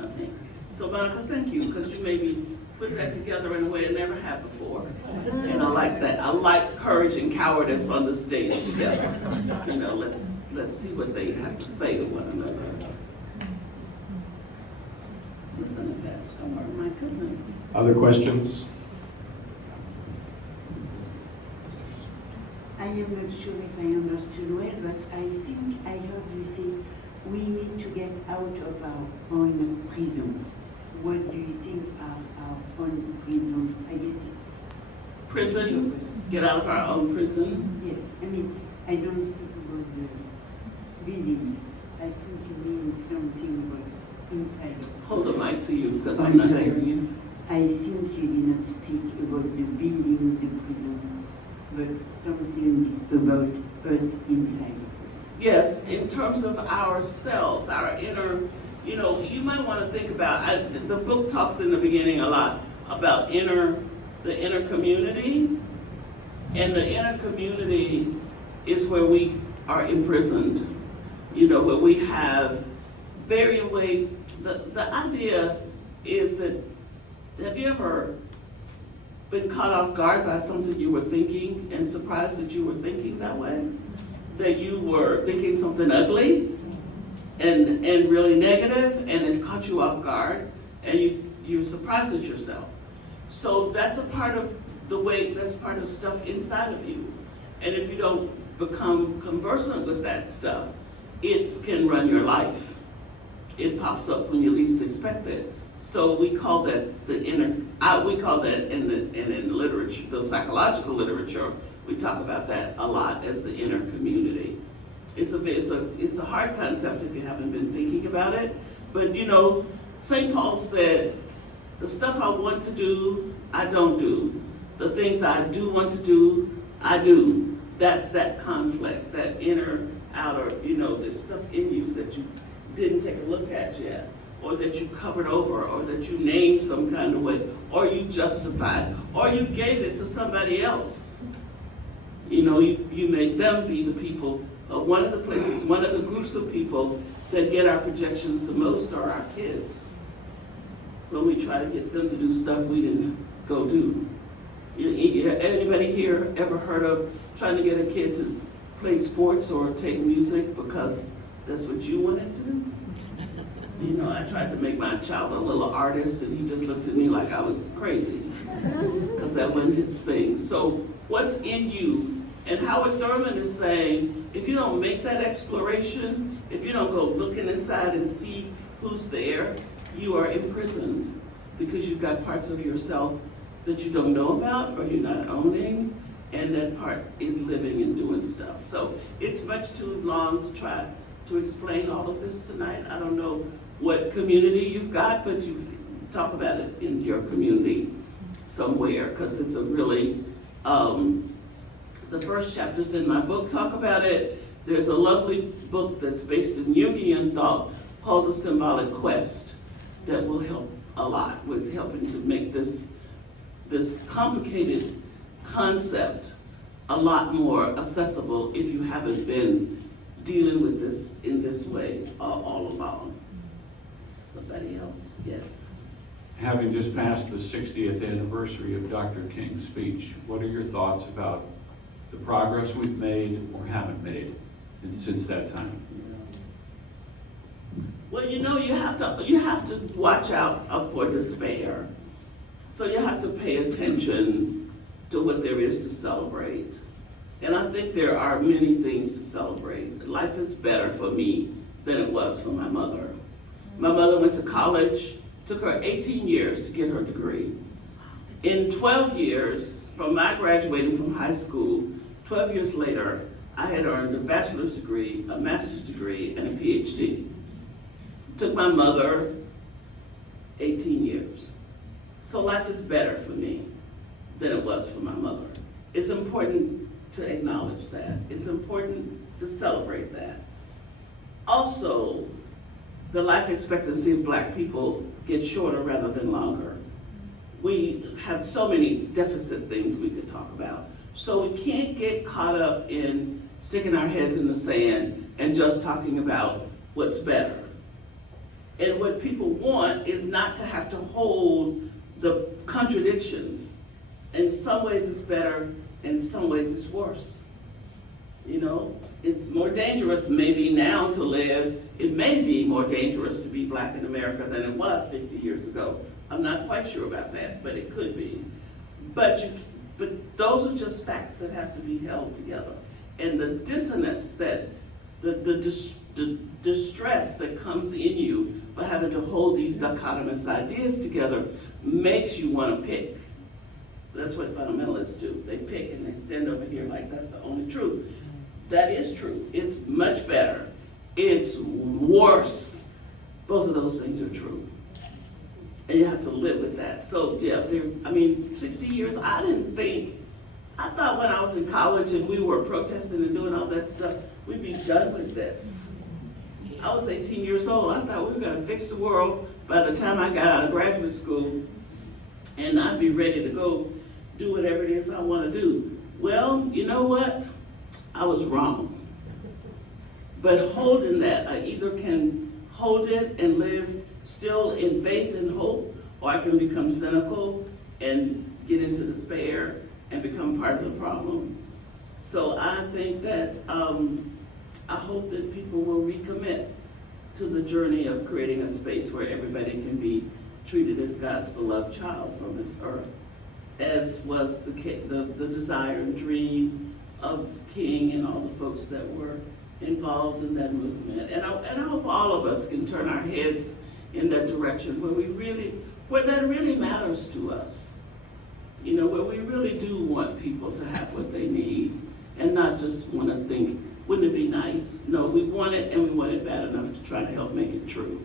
I think. So Monica, thank you, because you made me put that together in a way I never have before. And I like that. I like courage and cowardice on the stage together. Let's see what they have to say to one another. Listen to that storm, my goodness. Other questions? I am not sure if I understood well, but I think I heard you say we need to get out of our own prisons. What do you think are our own prisons? I guess Prison? Get out of our own prison? yes. I don't speak about the building. I think you mean something about inside. Hold the mic to you because Oh, I'm not sorry. hearing you. I think you did not speak about the building, the prison, but something about us inside of us. Yes, in terms of ourselves, our inner, you might want to think about, the book talks in the beginning a lot about the inner community. And the inner community is where we are imprisoned, where we have varying ways. The idea is that, have you ever been caught off guard by something you were thinking and surprised that you were thinking that way? That you were thinking something ugly and really negative, and it caught you off guard, and you're surprised at yourself. So that's a part of that's part of stuff inside of you. And if you don't become conversant with that stuff, it can run your life. It pops up when you least expect it. So we call that the inner, we call that in literature, the psychological literature, we talk about that a lot as the inner community. It's a hard concept if you haven't been thinking about it, but St. Paul said, the stuff I want to do, I don't do. The things I do want to do, I do. That's that conflict, that inner, outer, there's stuff in you that you didn't take a look at yet, or that you covered over, or that you named some kind of way, or you justified, or you gave it to somebody else. You made them be the people. One of the places, one of the groups of people that get our projections the most are our kids. When we try to get them to do stuff we didn't go do. Anybody here ever heard of trying to get a kid to play sports or take music because that's what you wanted to do? I tried to make my child a little artist, and he just looked at me like I was crazy, because that wasn't his thing. So what's in you? And Howard Thurman is saying, if you don't make that exploration, if you don't go looking inside and see who's there, you are imprisoned, because you've got parts of yourself that you don't know about or you're not owning, and that part is living and doing stuff. So it's much too long to try to explain all of this tonight. I don't know what community you've got, but you talk about it in your community somewhere, because it's a really, the first chapters in my book talk about it. There's a lovely book that's based in Jungian thought called The Symbolic Quest that will help a lot with helping to make this complicated concept a lot more accessible if you haven't been dealing with this in this way all along. Somebody else? Yes. Having just passed the 60th anniversary of Dr. King's speech, what are your thoughts about the progress we've made or haven't made since that time? Well, you have to watch out for despair. So you have to pay attention to what there is to celebrate. And I think there are many things to celebrate. Life is better for me than it was for my mother. My mother went to college, took her 18 years to get her degree. In 12 years, from my graduating from high school, 12 years later, I had earned a bachelor's degree, a master's degree, and a PhD. It took my mother 18 years. So life is better for me than it was for my mother. It's important to acknowledge that. It's important to celebrate that. Also, the life expectancy of Black people gets shorter rather than longer. We have so many deficit things we could talk about. So we can't get caught up in sticking our heads in the sand and just talking about what's better. And what people want is not to have to hold the contradictions. In some ways it's better, in some ways it's worse. It's more dangerous maybe now to live. It may be more dangerous to be Black in America than it was 50 years ago. I'm not quite sure about that, but it could be. But those are just facts that have to be held together. And the dissonance, that the distress that comes in you for having to hold these dichotomous ideas together makes you want to pick. That's what fundamentalists do. They pick and they stand over here like that's the only truth. That is true. It's much better. It's worse. Both of those things are true. And you have to live with that. So yeah, 60 years, I thought when I was in college and we were protesting and doing all that stuff, we'd be done with this. I was 18 years old. I thought we were gonna fix the world by the time I got out of graduate school, and I'd be ready to go do whatever it is I wanna do. Well, you know what? I was wrong. But holding that, I either can hold it and live still in faith and hope, or I can become cynical and get into despair and become part of the problem. So I think that, I hope that people will recommit to the journey of creating a space where everybody can be treated as God's beloved child from this earth, as was the desire and dream of King and all the folks that were involved in that movement. And I hope all of us can turn our heads in that direction where that really matters to us. Where we really do want people to have what they need and not just want to think, wouldn't it be nice? No, we want it, and we want it bad enough to try to help make it true.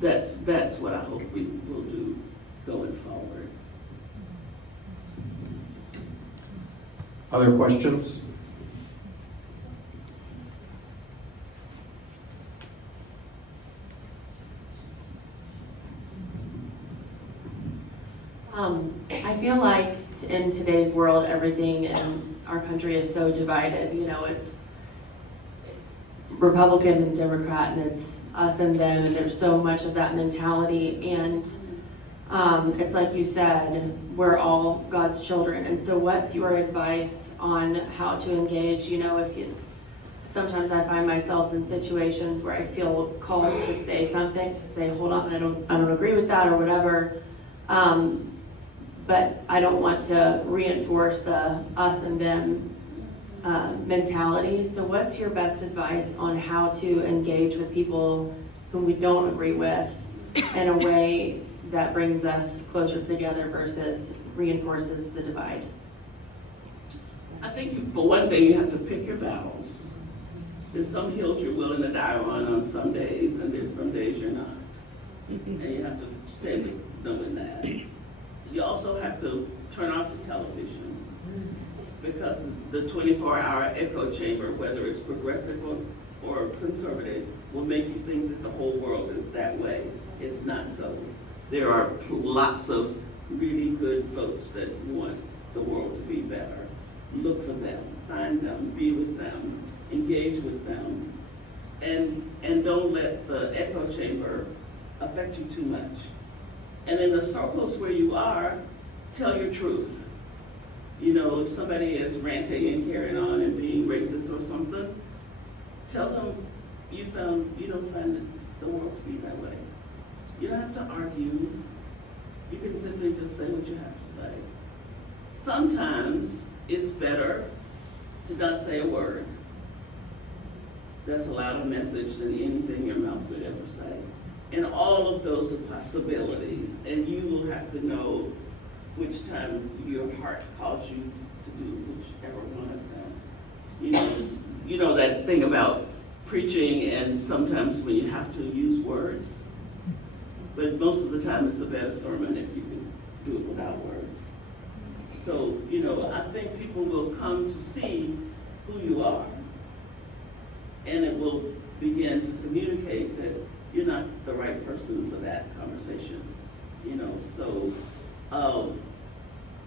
That's what I hope we will do going forward. Other questions? I feel like in today's world, everything in our country is so divided. You know, it's Republican and Democrat, and it's us and them, and there's so much of that mentality. And it's like you said, we're all God's children. And so what's your advice on how to engage? You know, if it's, sometimes I find myself in situations where I feel called to say something, say, hold on, I don't agree with that or whatever. But I don't want to reinforce the us and them mentality. So what's your best advice on how to engage with people whom we don't agree with in a way that brings us closer together versus reinforces the divide? I think for one thing, you have to pick your battles. There's some hills you're willing to die on some days, and there's some days you're not. And you have to stay knowing that. You also have to turn off the television, because the 24-hour echo chamber, whether it's progressive or conservative, will make you think that the whole world is that way. It's not so. There are lots of really good folks that want the world to be better. Look for them, find them, be with them, engage with them, and don't let the echo chamber affect you too much. And in the circles where you are, tell your truth. You know, if somebody is ranting and carrying on and being racist or something, tell them you don't find the world to be that way. You don't have to argue. You can simply just say what you have to say. Sometimes it's better to not say a word. That's a louder message than anything your mouth would ever say. And all of those are possibilities, and you will have to know which time your heart calls you to do whichever one of them. You know that thing about preaching, and sometimes when you have to use words, but most of the time it's a better sermon if you can do it without words. So, I think people will come to see who you are, and it will begin to communicate that you're not the right person for that conversation, so,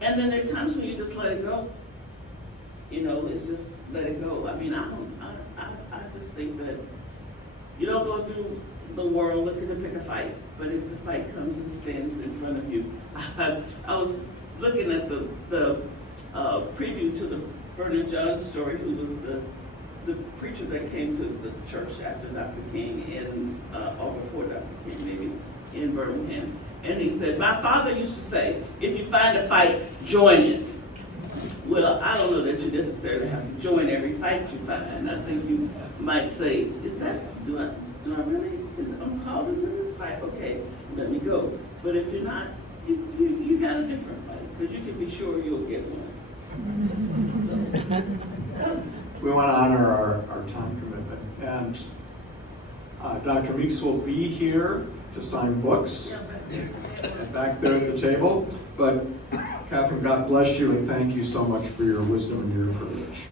and then there are times when you just let it go, it's just let it go. I mean, I just think that you don't go through the world looking to pick a fight, but if the fight comes and stands in front of you, I was looking at the preview to the Absalom Jones story, who was the preacher that came to the church after Dr. King or before Dr. King, maybe, in Birmingham. And he said, my father used to say, if you find a fight, join it. Well, I don't know that you necessarily have to join every fight you find. I think you might say, do I really, I'm called into this fight? Okay, let me go. But if you're not, you got a different fight, because you can be sure you'll get one. So. We want to honor our time commitment. And Dr. Meeks will be here to sign books back there at the table. But Catherine, God bless you, and thank you so much for your wisdom and your privilege.